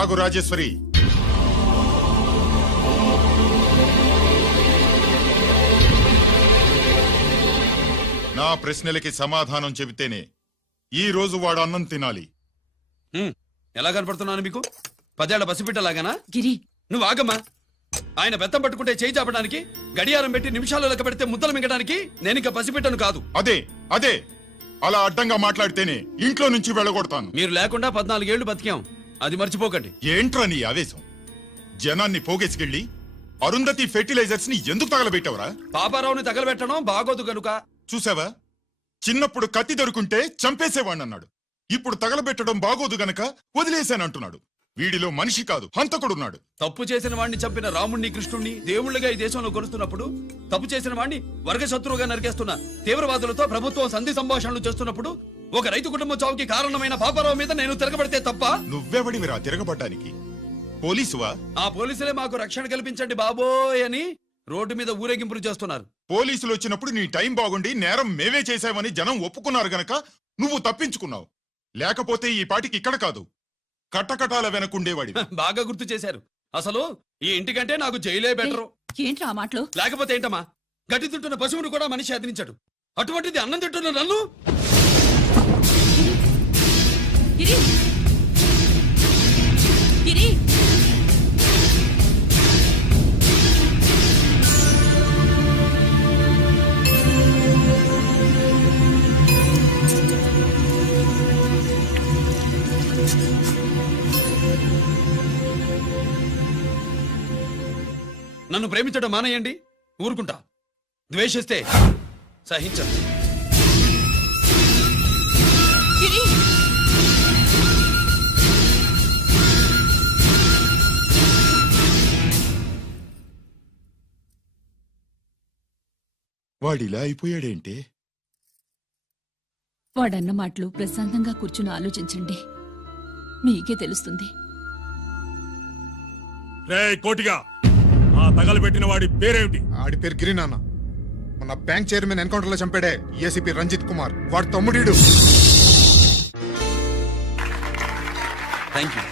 ఆగు రాజేశ్వరి. నా ప్రశ్నలకి సమాధానం చెబితేనే ఈ రోజు వాడు అన్నం తినాలి. ఎలా కనపడుతున్నాను మీకు? 10 ఏళ్ల పసిబిడ్డలాగానా? గిరి, నువ్వు ఆగమ్మా. ఆయన బెత్తం పట్టుకుంటే చేయి చాపడానికి, గడియారం పెట్టి నిమిషాలు లెక్క పెడితే ముద్దలు మింగడానికి నేను ఇక పసిబిడ్డను కాదు. అదే అదే అలా అడ్డంగా మాట్లాడితేనే ఇంట్లో నుంచి వెళ్ళగొడతాను. మీరు లేకుండా 14 ఏళ్లు బతికాం, అది మర్చిపోకండి. ఏంట్రా నీ ఆవేశం? జనాన్ని పోగేసుకెళ్ళి అరుంధతి ఫెర్టిలైజర్స్ ని ఎందుకు తగలబెట్టావురా? పాపారావుని తగలబెట్టడం బాగోదు గనుక. చూసావా, చిన్నప్పుడు కత్తి దొరుకుంటే చంపేసేవాణ్ణన్నాడు. ఇప్పుడు తగలబెట్టడం బాగోదు గనక వదిలేశానంటున్నాడు. వీడిలో మనిషి కాదు, హంతకుడున్నాడు. తప్పు చేసిన వాడిని చంపిన రాముణ్ణి, కృష్ణుణ్ణి దేవుళ్ళుగా ఈ దేశంలో కొలుస్తున్నప్పుడు, తప్పు చేసిన వాడిని వర్గ శత్రువుగా నరికేస్తున్న తీవ్రవాదులతో ప్రభుత్వం సంధి సంభాషణలు చేస్తున్నప్పుడు, ఒక రైతు కుటుంబం చావుకి కారణమైన పాపారావు మీద నేను తిరగబడితే తప్ప? నువ్వెవడివిరా తిరగబడ్డానికి? పోలీసువా? ఆ పోలీసులే మాకు రక్షణ కల్పించండి బాబోయ్ అని రోడ్డు మీద ఊరేగింపులు చేస్తున్నారు. పోలీసులు వచ్చినప్పుడు నీ టైం బాగుండి నేరం మేమే చేశామని జనం ఒప్పుకున్నారు గనక నువ్వు తప్పించుకున్నావు. లేకపోతే ఈ పాటికి ఇక్కడ కాదు, కట్టకటాల వెనకుండేవాడి. బాగా గుర్తు చేశారు. అసలు ఈ ఇంటికంటే నాకు జైలే బెటరు. ఏంట్రా ఆ మాటలు? లేకపోతే ఏంటమ్మా, గడ్డి తింటున్న పశువును కూడా మనిషి అదిరించాడు, అటువంటిది అన్నం తింటున్న నన్ను? గిరి, గిరి, నన్ను ప్రేమించడం మానేయండి, ఊరుకుంటా. ద్వేషిస్తే సహించండి. గిరి, వాడిలా అయిపోయాడేంటే? వాడన్న మాటలు ప్రశాంతంగా కూర్చుని ఆలోచించండి, మీకే తెలుస్తుంది. రే కోటిగా, ఆ తగలబెట్టిన వాడి పేరేమిటి? ఆడి పేరు గిరి నాన్న. మన బ్యాంక్ చైర్మన్ ఎన్కౌంటర్ లో చంపాడే ఏసీపీ రంజిత్ కుమార్, వాడి తమ్ముడీడు. Thank you.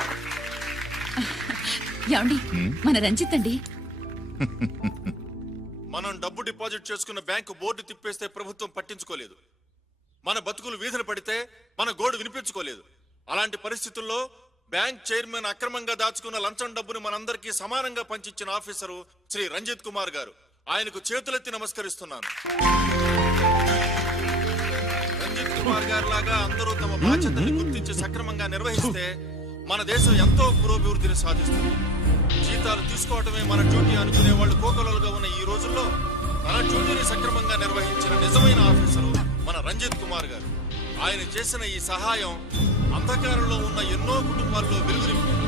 ఏమండి, మన రంజిత్ అండి. మనం డబ్బు డిపాజిట్ చేసుకున్న బ్యాంకు బోర్డు తిప్పేస్తే ప్రభుత్వం పట్టించుకోలేదు. మన బతుకులు వీధులు పడితే మన గోడు వినిపించుకోలేదు. అలాంటి పరిస్థితుల్లో బ్యాంక్ చైర్మన్ అక్రమంగా దాచుకున్న లంచం డబ్బును మనందరికీ సమానంగా పంచిచ్చిన ఆఫీసరు శ్రీ రంజిత్ కుమార్ గారు. ఆయనకు చేతులెత్తి నమస్కరిస్తున్నాను. రంజిత్ కుమార్ గారు లాగా అందరూ తమ బాధ్యతని గుర్తించి సక్రమంగా నిర్వహిస్తే మన దేశం ఎంతో పురోభివృద్ధిని సాధిస్తుంది. జీతాలు తీసుకోవటమే మన డ్యూటీ అనుకునే వాళ్ళు కోకొలలుగా ఉన్న ఈ రోజుల్లో తన డ్యూటీని సక్రమంగా నిర్వహించిన నిజమైన ఆఫీసరు మన రంజిత్ కుమార్ గారు. ఆయన చేసిన ఈ సహాయం అంధకారంలో ఉన్న ఎన్నో కుటుంబాల్లో వెలుగు నింపింది.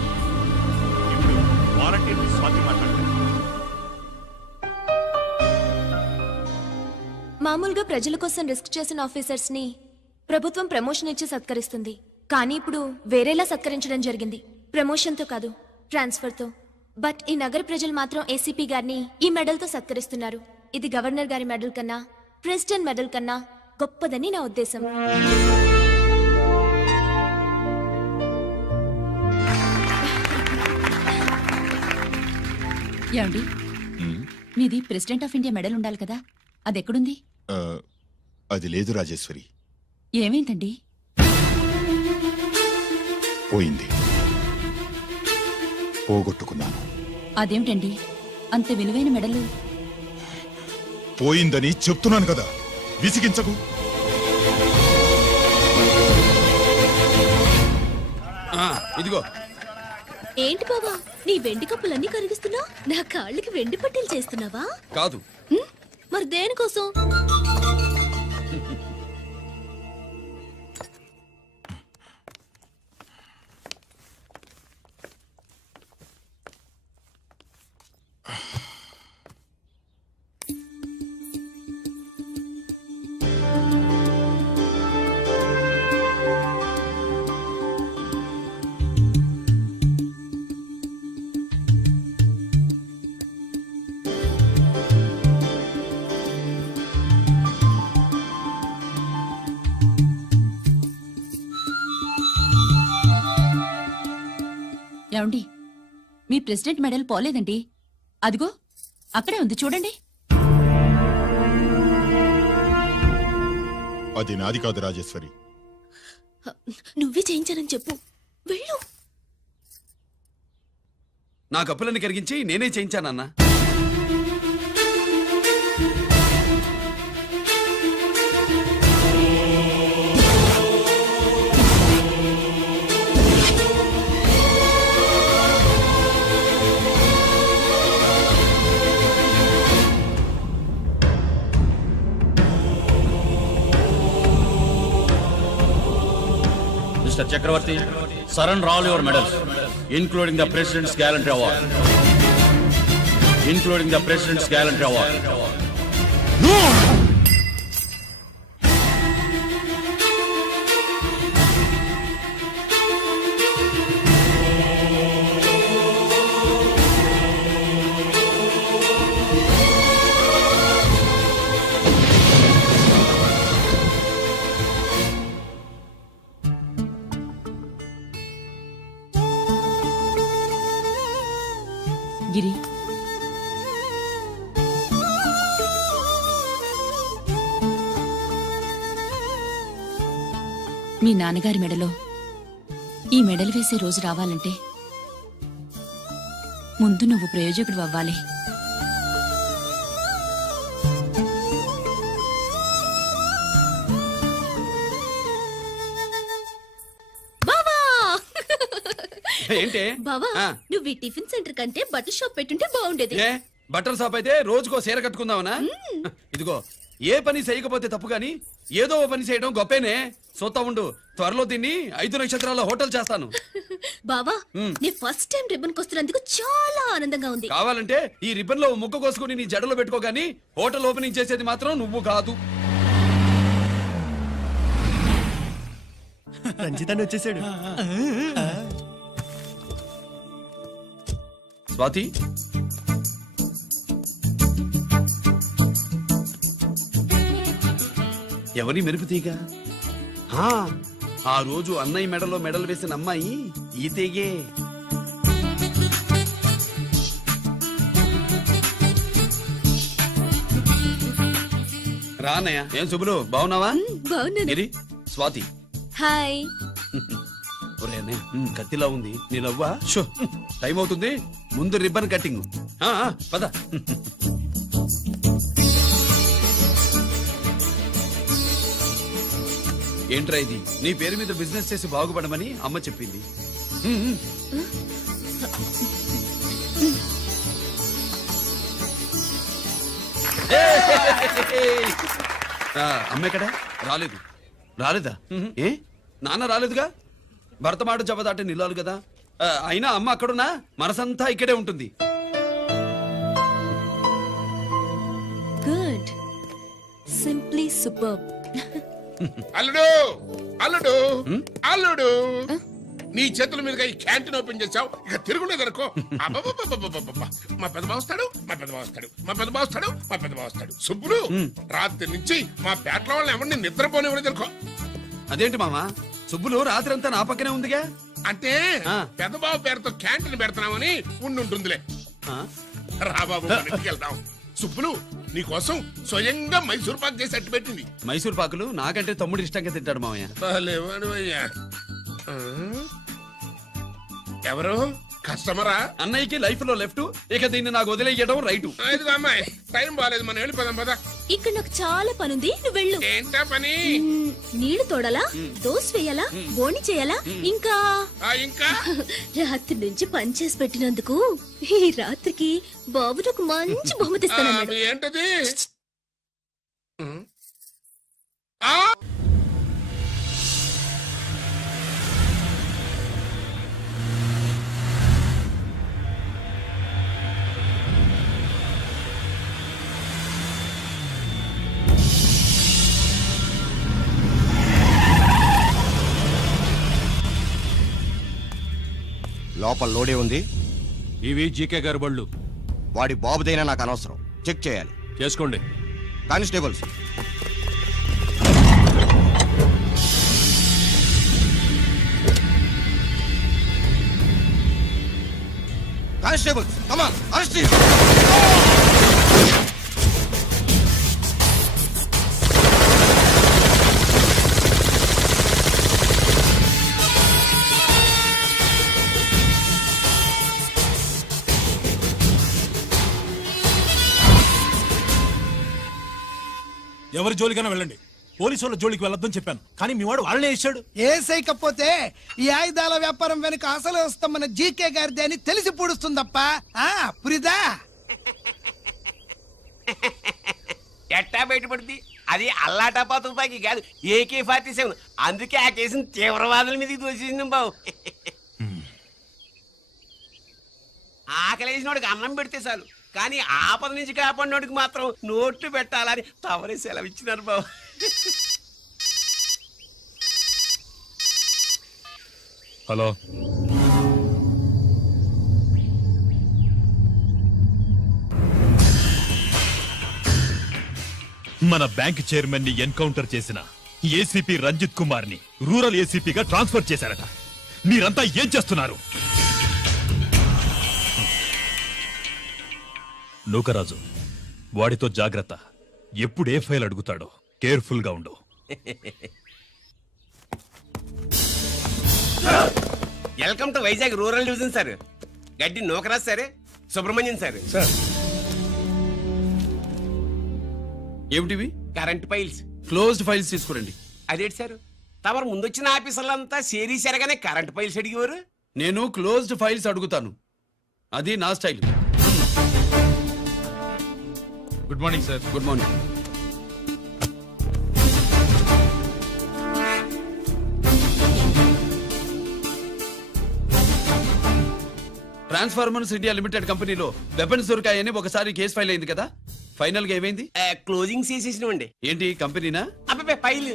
మామూలుగా ప్రజల కోసం రిస్క్ చేసిన ఆఫీసర్స్ ని ప్రభుత్వం ప్రమోషన్ ఇచ్చి సత్కరిస్తుంది. కానీ ఇప్పుడు వేరేలా సత్కరించడం జరిగింది. ప్రమోషన్ తో కాదు, ట్రాన్స్ఫర్ తో. బట్ ఈ నగర ప్రజలు మాత్రం ఏసీపీ గారిని ఈ మెడల్ తో సత్కరిస్తున్నారు. ఇది గవర్నర్ గారి మెడల్ కన్నా, ప్రెసిడెంట్ మెడల్ కన్నా గొప్పదని నా ఉద్దేశం. ఏమండి, మీది ప్రెసిడెంట్ ఆఫ్ ఇండియా మెడల్ ఉండాలి కదా, అది ఎక్కడుంది? అది లేదు రాజేశ్వరి. ఏమైందండి? పోయింది, పోగొట్టుకున్నాను. అదేమిటండి అంత విలువైన మెడలు? పోయిందని చెప్తున్నాను కదా, విసిగించకు. ఇదిగో. ఏంటి బావా, నీ వెండి కప్పులన్నీ కరిగిస్తున్నా? నా కాళ్ళకి వెండి పట్టీలు చేస్తున్నావా? కాదు. మరి దేనికోసం? ఏమండి మీ ప్రెసిడెంట్ మెడల్ పోలేదండి, అదిగో అక్కడే ఉంది చూడండి. అది నాది కాదు రాజేశ్వరి. నువ్వే చేయించానని చెప్పు. వెళ్ళు. నా కప్పులను కరిగించి నేనే చేయించానన్నా. Mr. Chakravarti, surrender all your medals, including the President's Gallantry Award. Including the President's Gallantry Award. గిరి, మీ నాన్నగారి మెడలో ఈ మెడలు వేసే రోజు రావాలంటే ముందు నువ్వు ప్రయోజకుడు అవ్వాలి. బావా ఏంటి బావా, ఆ. నువ్వు ఈ టిఫిన్ సెంటర్ కంటే బట్టల షాప్ పెట్టుంటే బాగుండేది. ఏ బట్టల షాప్ అయితే రోజుకో చీర కట్టుకుందామనా? ఇదిగో ఏ పని చేయకపోతే తప్పు గాని ఏదో ఓ పని చేయడం గొప్పేనే. సోతా ఉండు, త్వరలో దీన్ని 5 నక్షత్రాల హోటల్ చేస్తాను. బావా, నీ ఫస్ట్ టైం రిబ్బన్ కొస్తున్నందుకు చాలా ఆనందంగా ఉంది. కావాలంటే ఈ రిబ్బన్ లో ముక్క కోసుకుని నీ జడలో పెట్టుకో గానీ హోటల్ ఓపెనింగ్ చేసేది మాత్రం నువ్వు కాదు. రంజితాన్ని వచ్చేసాడు. స్వాతి, ఎవరి మెరుపు తీగ? ఆ రోజు అన్నయ్య మెడలో మెడలు వేసిన అమ్మాయి ఈ తీగే. రా అన్నయ్య. ఏం శుభులు, బాగున్నావా? బాగున్నాను. గిరి, స్వాతి. హాయ్. ఒరే అన్నయ్య, కత్తిలా ఉంది నీ నవ్వా? షో, టైం అవుతుంది, ముందు రిబ్బన్ కట్టింగ్. పద. ఏంట్రా ఇది? నీ పేరు మీద బిజినెస్ చేసి బాగుపడమని అమ్మ చెప్పింది. అమ్మ ఎక్కడ? రాలేదు. రాలేదా? ఏ నాన్న రాలేదుగా? భర్త మాట జబదాటే నిల్లాలు కదా. అయినా అమ్మ అక్కడున్నా మనసంతా ఇక్కడే ఉంటుంది. Good, simply superb. అల్లుడు అల్లుడు అల్లుడు, నీ చేతుల మీదుగా ఈ క్యాంటీన్ ఓపెన్ చేసావు, ఇక తిరుగులేదు అనుకో. మా పెద్ద బావస్తాడు, మా పెద్ద బావస్తాడు, మా పెద్ద బావస్తాడు, మా పెద్ద బావస్తాడు. సుబ్బులు, రాత్రి నుంచి మా పేటలో వాళ్ళని ఎవరిని నిద్రపోనివ్వలేదు అనుకో. అదేంటి మామా, సుబ్బులు రాత్రి అంతా నా పక్కనే ఉందిగా. అంటే పెద్ద బావ పేరుతో క్యాంటీన్ పెడుతున్నామని ఉండుంటుందిలే. రా బాబు, మన ఇంటికి వెళ్దాం. సుబ్బులు, నీకోసం స్వయంగా మైసూర్ పాక్ చేసి అట్టు పెట్టింది. మైసూర్ పాకులు నాకంటే తమ్ముడు ఇష్టంగా తింటాడు మామయ్య. భలేవాడివయ్యా. ఎవరు కస్టమరా? అన్నయ్యకి లైఫ్ లో లెఫ్ట్, ఇక దీన్ని నాకు వదిలేయడం రైట్. ఇదిగో అమ్మాయి, టైం బాగాలేదు, మనం వెళ్ళిపోదాం పద. ఇక్కడ నాకు చాలా పనుంది, నువ్వు వెళ్ళు. ఏంటా పని? నీళ్లు తోడాలా, దోశ వేయాలా, బోణి చేయాలా, ఇంకా ఇంకా రాత్రి నుంచి పని చేసి పెట్టినందుకు ఈ రాత్రికి బాబు నాకు మంచి బహుమతి ఇస్తానన్నాడు. ఏంటది? లోపల లోడే ఉంది. ఇవి జీకే గారి బళ్ళు. వాడి బాబుదైనా నాకు అనవసరం, చెక్ చేయాలి. చేసుకోండి. Constables, constables come on arrest him. ఎవరి జోలికైనా వెళ్ళండి, పోలీసు వాళ్ళ జోలికి వెళ్ళొద్దని చెప్పాను, కానీ మీ వాడు వాళ్ళనే ఇచ్చాడు. ఏసైకపోతే ఈ ఆయుధాల వ్యాపారం వెనుక అసలు వస్తామన్న జీకే గారిది అని తెలిసి పూడుస్తుందప్ప. పురిదా ఎట్టా బయటపడుద్ది? అది అల్లాటపా తుపాకి కాదు, AK-47. అందుకే ఆ కేసుని తీవ్రవాదుల మీదకి దోషింది బాబు. ఆకలేసినోడికి అన్నం పెడితే చాలు, కానీ ఆపద నుంచి కాపాడినోడికి మాత్రం నోట్లు పెట్టాలని తవరే సెలవు ఇచ్చినారు బాబు. హలో, మన బ్యాంక్ చైర్మన్ ని ఎన్కౌంటర్ చేసిన ఏసీపీ రంజిత్ కుమార్ ని రూరల్ ఏసీపీగా ట్రాన్స్ఫర్ చేశారట. మీరంతా ఏం చేస్తున్నారు? నూకరాజు, వాడితో జాగ్రత్త. ఎప్పుడు ఏ ఫైల్ అడుగుతాడో కేర్ఫుల్ గా ఉండు. Welcome to Vizag rural division sir. Gaddi Nookaraj sir, Subrahmanyam sir. ఏమిటివి? Current files. క్లోజ్డ్ ఫైల్స్ తీసుకురండి. అదేంటి సార్, తమరు ముందొచ్చిన ఆఫీసర్లంతా సేరీసరగానే కరెంట్ ఫైల్స్ అడిగేవారు. నేను క్లోజ్డ్ ఫైల్స్ అడుగుతాను, అది నా style. Good morning sir. Good morning. Transformers India limited కంపెనీలో వెపన్స్ దొరికాయని ఒకసారి కేసు ఫైల్ అయింది కదా, ఫైనల్ గా ఏమైంది? క్లోజింగ్ చేసేసినవండి. ఏంటి కంపెనీనా? అబ్బాయి ఫైల్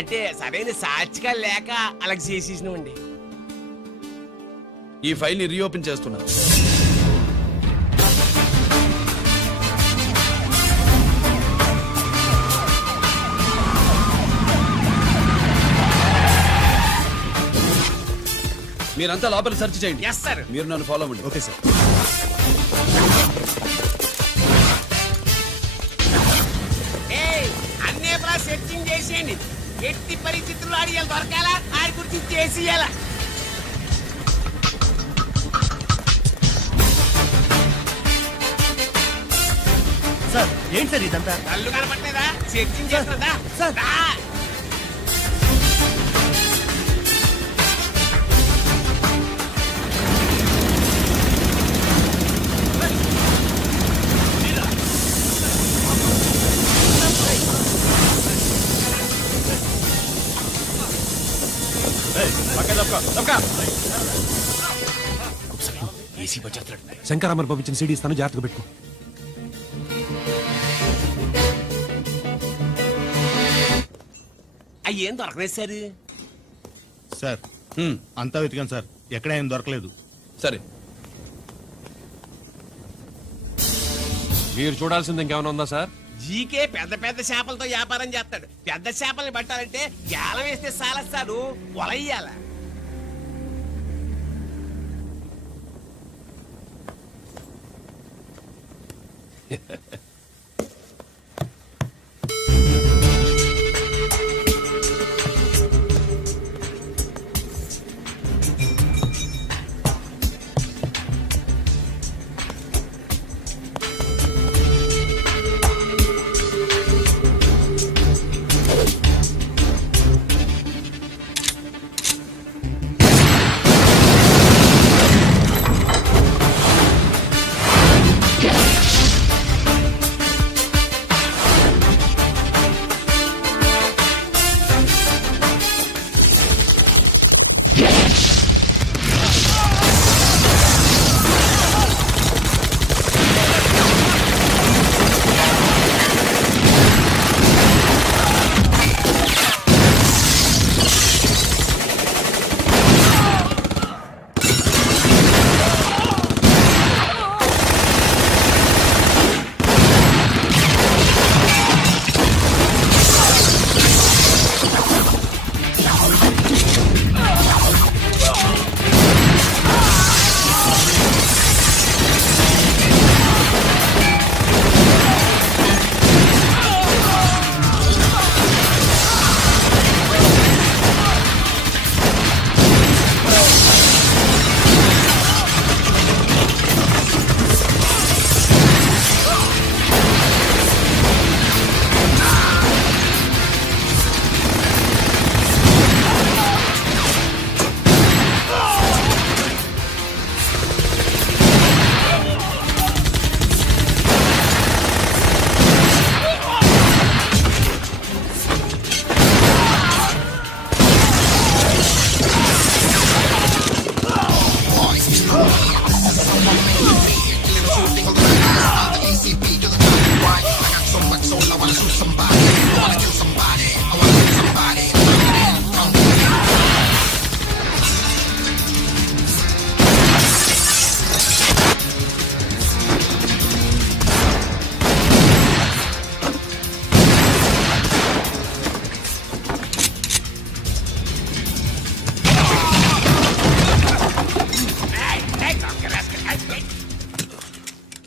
అంటే సరైన సాక్షిగా లేక అలాగే చేసేసినవండి. ఈ ఫైల్ ని రీఓపెన్ చేస్తున్నా. మీరంతా లోపల సెర్చ్ చేయండి. Yes sir. మీరు నన్ను ఫాలో అవ్వండి. Okay sir. అన్నే సెర్చింగ్ చేసేయండి. ఎట్టి పరిస్థితుల్లో ఆడియాలు దొరకాలా, ఆడి గురించి చేసేయాలా. సార్ ఏంటి సార్ ఇదంతా? కళ్ళు కనపట్లేదా? సెర్చింగ్ చేస్తుందా? శంకరామర్ పంపించిన సీడీ ఇస్తాను, జాగ్రత్తగా పెట్టుకో. అయ్యేం దొరకలేదు సార్. సార్ అంతా వెతికాను సార్, ఎక్కడ ఏం దొరకలేదు. సరే, మీరు చూడాల్సింది ఇంకేమైనా ఉందా సార్? జీకే పెద్ద పెద్ద చేపలతో వ్యాపారం చేస్తాడు. పెద్ద చేపల్ని పట్టాలంటే గేలం వేస్తే సాలస్తాడు, వలయ్యాల.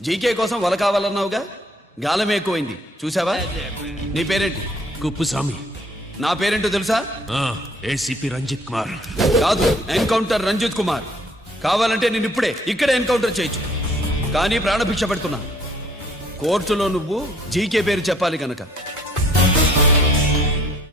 జీకే కోసం వల కావాలన్నావుగా గాలమే ఎక్కువైంది చూసావా? నీ పేరేంటి? కుప్పుస్వామి. నా పేరేంటో తెలుసా? ఏసీపీ రంజిత్ కుమార్. కాదు, ఎన్కౌంటర్ రంజిత్ కుమార్. కావాలంటే నేను ఇప్పుడే ఇక్కడే ఎన్కౌంటర్ చేయొచ్చు, కానీ ప్రాణభిక్ష పెడుతున్నా. కోర్టులో నువ్వు జీకే పేరు చెప్పాలి కనుక